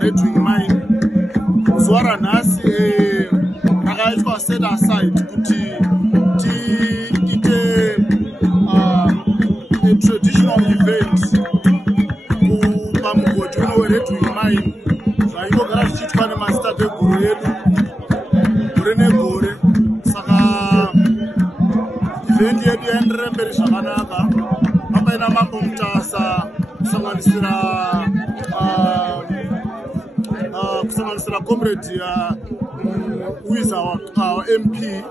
Redwing Mine zuwa nhasi rakaitwa set aside kuti tiite a traditional event pamugodhi uno weRedwing Mine zvaingogara zvichiitwa nemadzitateguru edu gore negore. Saka event yedu yaenderera mberi zvakanaka. Papaina mambo mutasa kusanganisira comrade uiza wa MP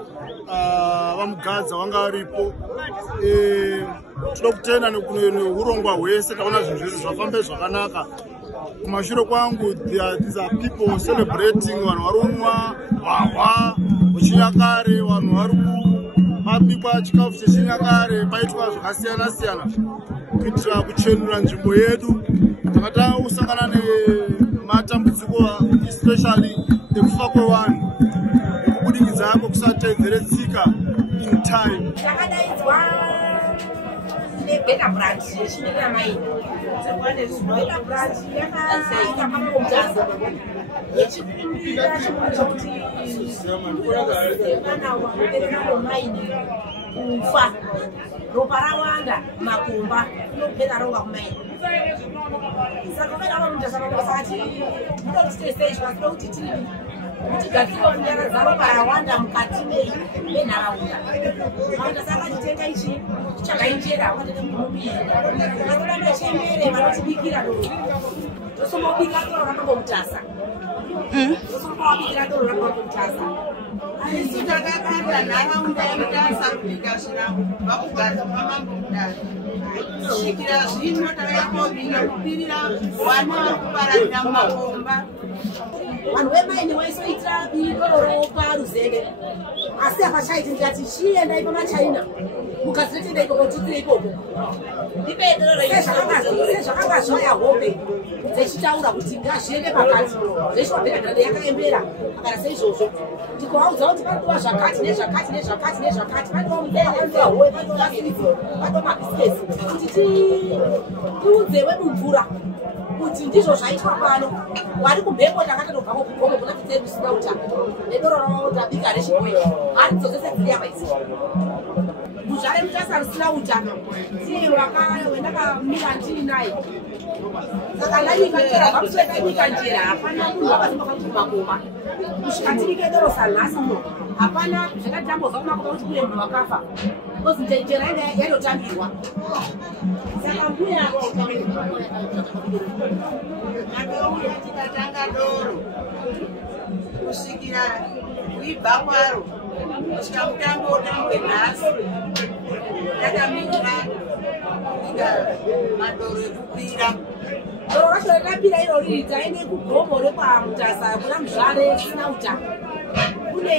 vamugadza wanga varipo. Tinoda kutenda neurongwa hwese taona zvinhu zvese zvafamba zvakanaka. Kumashure kwangu these are people celebrating, vanhu vari kunwa hwahwa hwechinyakare, vanhu vari mabikwa chikafu chechinyakare, paitwa zvakasiyana siyana kuitira kuchenura nzvimbo yedu. Takada kusangana nematambudziko especially ekufa kwevanhu nekubudikidza kwekusatedzere tsika in time. Takadaidzwa neBetterbrands yechimira maini dzekwane zvinoita Betterbrands yakasaita pamomutaza yechikumbira kuti mwana waBetterbrands maini kufa ropa rawanda makomba inopera ronga kumaini. Saka kana vamutaza vakati ndotitesei zvasida kuti tigadzirwa kunyaradza ropa rawanda mukati menharaunda. Saka titenga ichi chakainjera kwatete murumiye vanoramba chembere vanotibikira doro tosombobika doro rakambomutasa tosombobikira doro rakambomutasa isu takakanda nharaunda yemutasa kubika zvinavo vakugadza kwamambomutasa kusvikira zvino takambobika kupirira vana vari kupararira mumakomba. Vanhu vemaini vaisoitira biri doro ropa ruzende asi apachaiti ndikati chiendai pamachaina mukazitenda ikoko tutire ikoko sezvakanga zvaya hope dzechitaura kuti ngazviende pakati zvechivabheradhanda yakaembera akana seizvozvo ndikovaudza kuti padiwa zvakati nezvakati nezvakati nezvakati padiwa mudeaaiwa hoe padiwa mabhisikesi kuti tiudze wedumvura kuti ndizvo zvaitwa pano. Wari kumhepo takatobvapo kugomo kuna titedu sina utano nedoro ravo tabika rechibwei ari dzozese dziriapa idzi muzvare mutasa risina utano ndiye wendakamira ndiri naye. Saka ndaikatera vamuswekanyika njira hapana munhu wakazomba kuti makoma kusvika tirike doro sanhasi muno hapana zvakatambozva kumakoma kuti kune munhu wakafa kozi njera yanga yatotambirwa. Saka mbuya akauya tikatanga doro kusvikira kuibva kwaro kusvika mutambo utambwe nhasi takamirira kuika madoro ekupira. Doro racho rakapira iro riri taine kugomo repamutasa kuna muzvare risina utano kune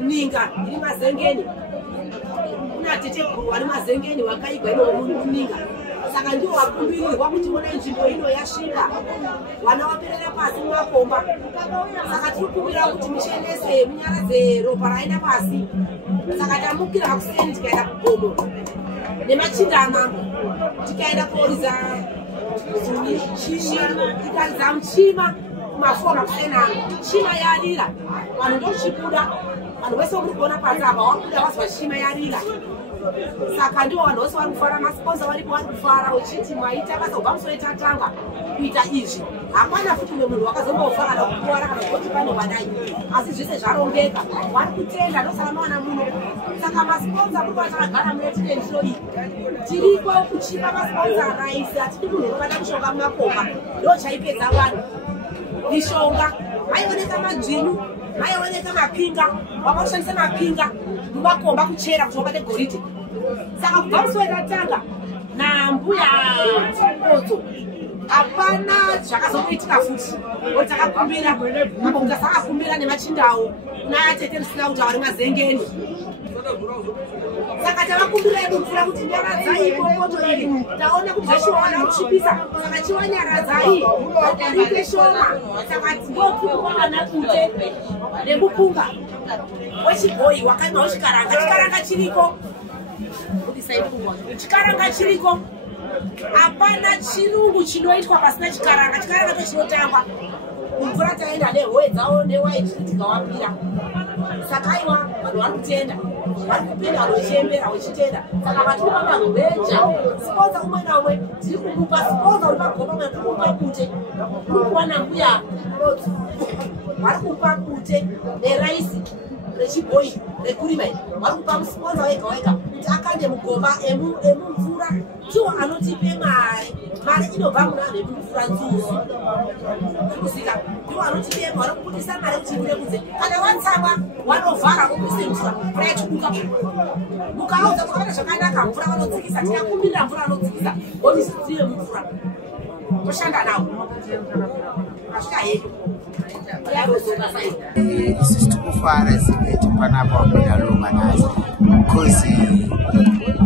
ninga iri mazengeni kuna teteguru wari mazengeni wakaigwa ino muninga. Saka ndiwo wakumbirirwa kuti ona nzvimbo ino yasvika vana vaperera pasi mumakomba. Saka tiri kumbira kuti mishenese munyaradze ropa raenda pasi. Saka tamukira hakuseni tikaenda kugomo nemachinda amambo tikaenda kuoriza tikaridza muchima kumafoma kusenano chima yarira vanhu ndochibuda vanhu vese muri kuona panze apa wabuda vazwa chima yarira. Saka ndivo vanhu vose vari kufara masponsa varipo vari kufara uchiti mwaita basa kubva musore tatanga kuita izvi hapana futi umwe munhu wakazombofa kana kukuwara kana kuti pane wadai asi zvese zvarongeka vari kutenda ndosaka mawana muno. Saka masponsa muri vatakagara mune tine ndiro iyi tiriko kuchipa masponsa raisi hatidi munhu unobata mushonga mumakomba ndo chaipedza vanhu mishonga maioneka madzvinyu maioneka mapinga wakakushandisa mapinga mumakomba kuchera kuti wakade goridhe. Saka kubva muswe tatanga nambuya Tsongodzo Hapana zvakazoitika futi. Kuti takakumbira, apo kuti asakakumbira nemachindawo. Naatete risina kuti vari mazengeni. Saka tavakumbira mvura kuti nyaradzai poto iri. Taona kuti zveshiwana kuchipisa. Saka chiwa nyaradzai. Rike shoma. Saka ndopfuwa vana kute. Nemupunga. Wechibhoyi wakaima wechikaranga. Chikaranga chiriko. Chikaranga chiriko. Hapana chirungu chinoitwa pasina chikaranga. Chikaranga ndo chinotangwa. Mvura taenda nehowe dzawo newaiti tikawapira. Saka iwa vanhu vari kutenda. Vari kupinda vachembera vachitenda. Saka vatiri pamagweja. Siponza umwe naumwe tiri kumupa siponza uri pagoma mwe kumupa kute. Uri kuwana mbuya vari kupa kute neraisi rechibhoyi rekurimai. Vari kupa musiponza wega wega kuti akande mugomba emumvura. Tiwo anotipe mari. Mari inobva muna vanhu vemumvura nzuzu. Kusika ndiwo anotipe vari kubudisa mari kuti ivire kunze. Kana watsamba wanovhara vobudise mvura. Mvura yachibuka. Mukaudza mukavana zvakanaka mvura vanodzikisa. Tinakumbirira mvura vanodzikisa. Vomisidziwe mumvura. Toshanda nawo. Asvika hedu. Isusu tikufara singeti panapa Penhalonga nhasi because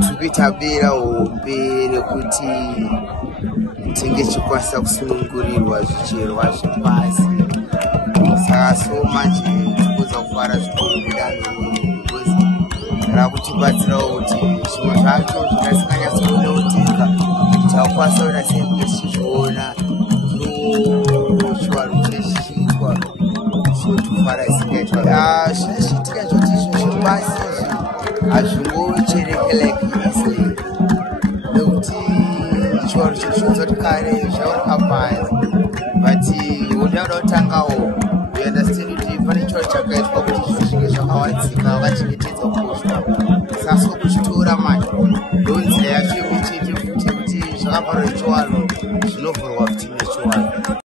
tikuita bira hombe rekuti tinge chikwanisa kusunungurirwa zvicherwa zvepasi. Saka so manje tikuza kufara zvikuru mudanho because rakutibatsirawo kuti zvimwe zvacho zvakasinganyatsooneka takukwanisa kuona senge tichizviona chiwaro chezvichiitwa tikufara isingaitwa zvichiitika zvoti izvo zvepasi hazvingocherekelekise nekuti chiwaro chezvozoti kare zvaurika panze but udauda kutangawo uunderstand kuti pane chiwaro chakaitwa kuti zvisvike zvakawadzika vakachengetedza kukoshwa saka kuchitora manje ndonzira yacho yekuchete futi kuti zvakaparwa nechiwaro zvinovhurwa futi nechiwaro.